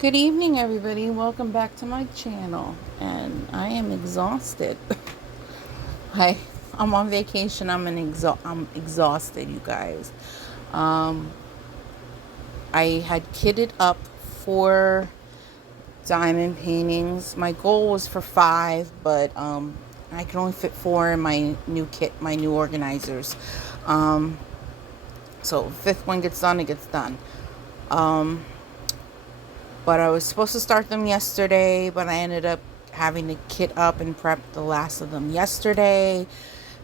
Good evening, everybody. Welcome back to my channel. And I am exhausted. Hi, I'm on vacation. I'm exhausted, you guys. Um, I had kitted up 4 diamond paintings. My goal was for 5, but I can only fit 4 in my new kit, my new organizers. Um, so 5th one gets done, it gets done. But I was supposed to start them yesterday, but I ended up having to kit up and prep the last of them yesterday.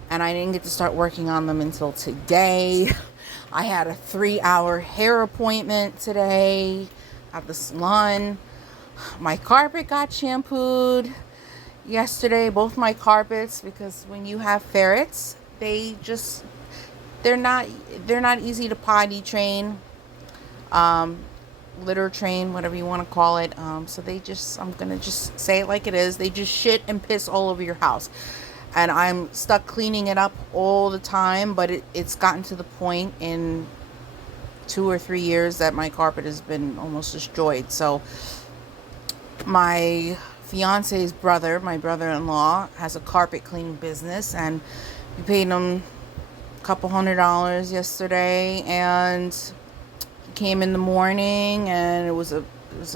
And I didn't get to start working on them until today. I had a 3-hour hair appointment today at the salon. My carpet got shampooed yesterday, both my carpets, because when you have ferrets, they're not easy to potty train. Litter train, whatever you want to call it. So I'm gonna just say it like it is. They just shit and piss all over your house, and I'm stuck cleaning it up all the time. But it's gotten to the point in 2 or 3 years that my carpet has been almost destroyed. So my fiance's brother, my brother-in-law, has a carpet cleaning business, and we paid him a couple $100 yesterday, and came in the morning, and it was a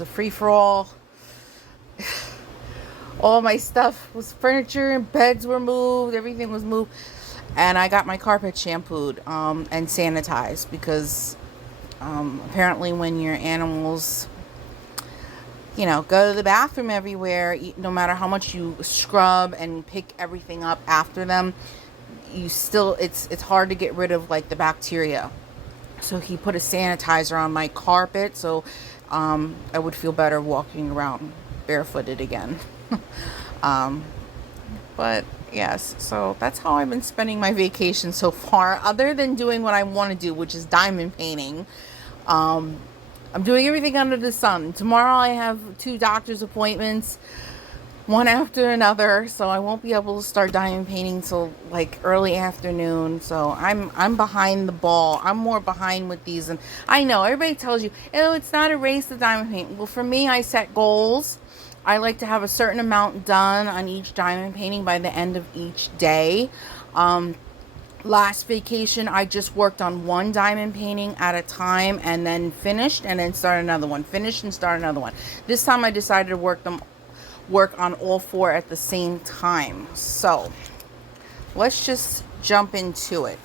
free-for-all. All my stuff was furniture and beds were moved, everything was moved, and I got my carpet shampooed and sanitized, because apparently when your animals go to the bathroom everywhere, no matter how much you scrub and pick everything up after them, it's hard to get rid of like the bacteria. So he put a sanitizer on my carpet, so I would feel better walking around barefooted again. But yes, so that's how I've been spending my vacation so far, other than doing what I want to do, which is diamond painting. I'm doing everything under the sun. Tomorrow I have 2 doctor's appointments, one after another, so I won't be able to start diamond painting till like early afternoon. So I'm behind the ball. I'm more behind with these, and I know everybody tells you, oh, it's not a race to diamond paint. Well, for me, I set goals. I like to have a certain amount done on each diamond painting by the end of each day. Last vacation, I just worked on 1 diamond painting at a time, and then finished, and then start another one, finished and start another one. This time I decided to work on all 4 at the same time. So let's just jump into it.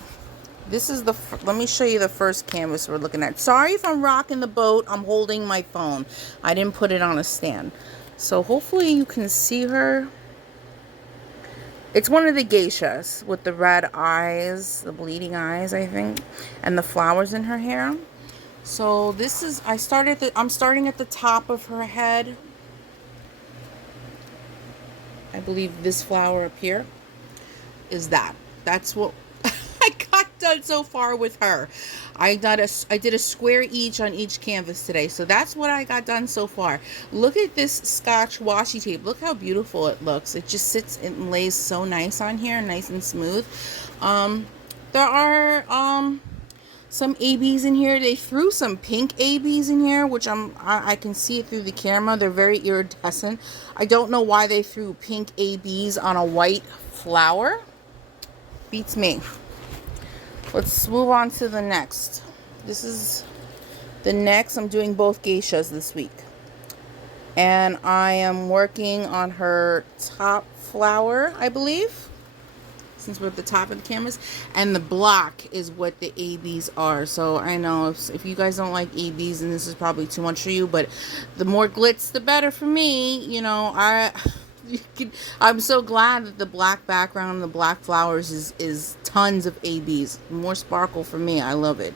This is let me show you the first canvas we're looking at. Sorry if I'm rocking the boat. I'm holding my phone. I didn't put it on a stand. So hopefully you can see her. It's one of the geishas with the red eyes, the bleeding eyes, I think, and the flowers in her hair. So this is, I'm starting at the top of her head. I believe this flower up here is that's what I got done so far with her. I did a square each on each canvas today, so that's what I got done so far. Look at this Scotch washi tape. Look how beautiful it looks. It just sits and lays so nice on here, nice and smooth. There are some ABs in here. They threw some pink ABs in here, which I can see it through the camera. They're very iridescent. I don't know why they threw pink ABs on a white flower. Beats me. Let's move on to the next. This is the next. I'm doing both geishas this week, and I am working on her top flower, I believe, since we're at the top of the canvas, and the black is what the ABs are. So I know if you guys don't like ABs, and this is probably too much for you, but the more glitz the better for me. I'm so glad that the black background and the black flowers is tons of ABs. More sparkle for me. I love it.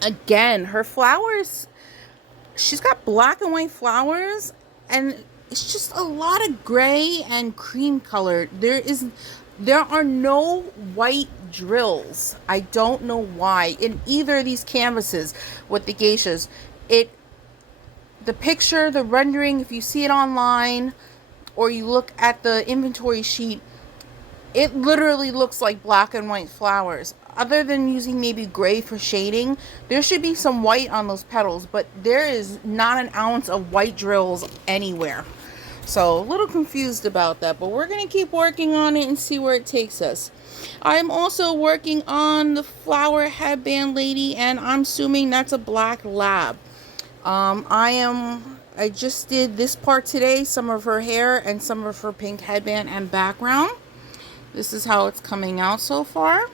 Again, her flowers, she's got black and white flowers, and it's just a lot of gray and cream color. There are no white drills. I don't know why in either of these canvases with the geishas. The picture, the rendering, if you see it online or you look at the inventory sheet, it literally looks like black and white flowers. Other than using maybe gray for shading, there should be some white on those petals, but there is not an ounce of white drills anywhere. So a little confused about that, but we're going to keep working on it and see where it takes us. I'm also working on the flower headband lady, and I'm assuming that's a black lab. I just did this part today, some of her hair and some of her pink headband and background. This is how it's coming out so far.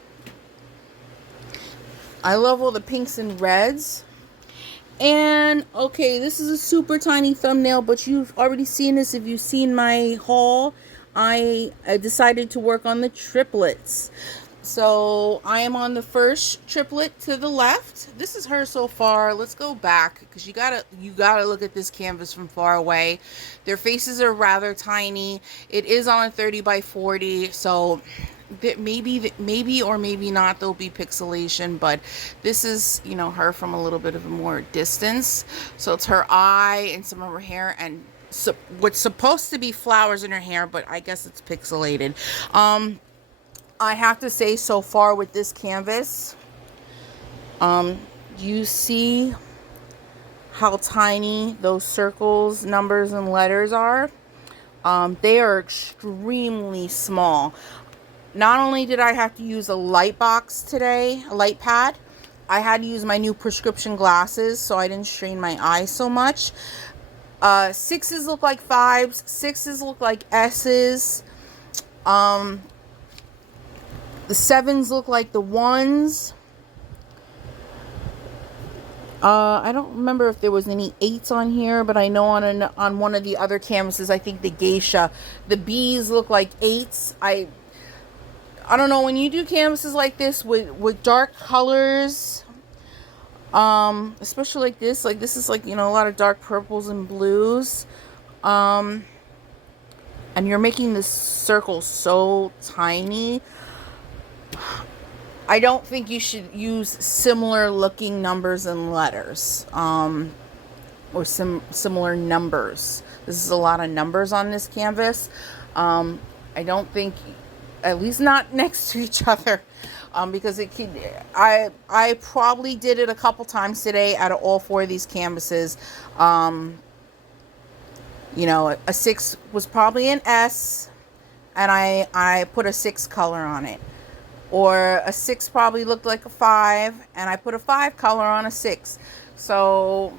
I love all the pinks and reds. And okay, this is a super tiny thumbnail, but you've already seen this if you've seen my haul. I decided to work on the triplets. So I am on the first triplet to the left. This is her so far. Let's go back because you gotta look at this canvas from far away. Their faces are rather tiny. It is on a 30 by 40, so maybe or maybe not there'll be pixelation, but this is, you know, her from a little bit of a more distance. So it's her eye and some of her hair and what's supposed to be flowers in her hair, but I guess it's pixelated. I have to say, so far with this canvas, you see how tiny those circles, numbers, and letters are. They are extremely small. Not only did I have to use a light box today, a light pad, I had to use my new prescription glasses so I didn't strain my eyes so much. Sixes look like fives, sixes look like S's. The sevens look like the ones. I don't remember if there was any eights on here, but I know on one of the other canvases, I think the geisha, the B's look like eights. I don't know, when you do canvases like this with dark colors, especially like this is like, you know, a lot of dark purples and blues, and you're making this circle so tiny, I don't think you should use similar looking numbers and letters, or similar numbers. This is a lot of numbers on this canvas. I don't think, at least not next to each other, because it could, I probably did it a couple times today out of all four of these canvases. You know, a 6 was probably an S, and I put a 6 color on it. Or a 6 probably looked like a 5, and I put a 5 color on a 6. So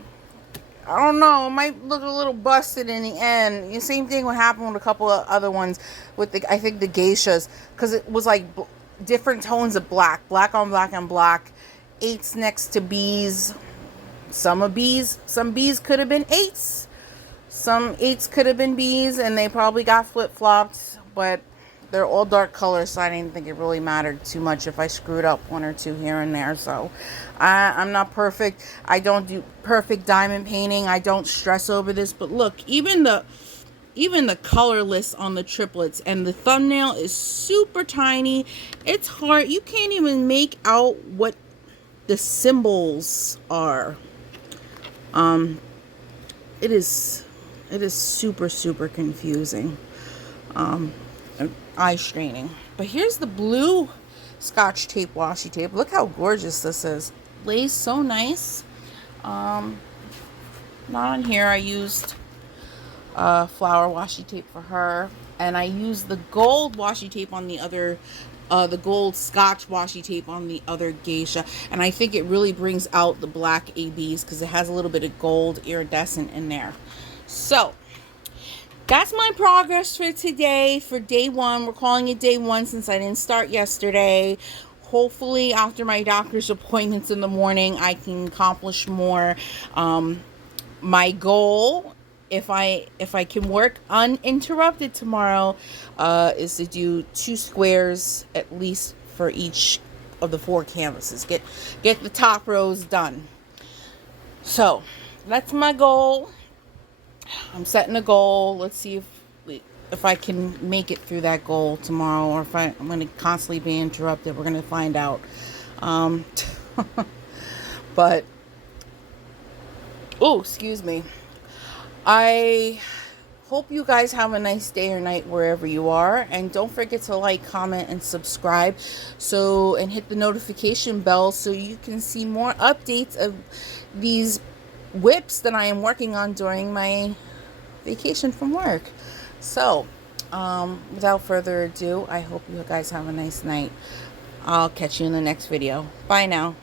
I don't know, it might look a little busted in the end. The same thing would happen with a couple of other ones with I think the geishas, because it was like different tones of black on black on black, 8s next to B's. Some B's could have been 8s, some 8s could have been B's, and they probably got flip-flopped, but they're all dark colors, so I didn't think it really mattered too much if I screwed up 1 or 2 here and there. So I'm not perfect. I don't do perfect diamond painting. I don't stress over this. But look, even the colorless on the triplets, and the thumbnail is super tiny. It's hard. You can't even make out what the symbols are. It is super confusing. Eye straining. But here's the blue Scotch tape washi tape. Look how gorgeous this is. Lays so nice. Not on here. I used flower washi tape for her, and I used the gold washi tape on the other, the gold Scotch washi tape on the other geisha, and I think it really brings out the black ABs because it has a little bit of gold iridescent in there. So that's my progress for today, for day 1. We're calling it day 1 since I didn't start yesterday. Hopefully, after my doctor's appointments in the morning, I can accomplish more. My goal, if I can work uninterrupted tomorrow, is to do 2 squares at least for each of the 4 canvases. Get the top rows done. So that's my goal. I'm setting a goal. Let's see if I can make it through that goal tomorrow, or if I'm going to constantly be interrupted. We're going to find out. But, oh, excuse me. hope you guys have a nice day or night wherever you are. And don't forget to like, comment, and subscribe. And hit the notification bell so you can see more updates of these whips that I am working on during my vacation from work. So, without further ado, I hope you guys have a nice night. I'll catch you in the next video. Bye now.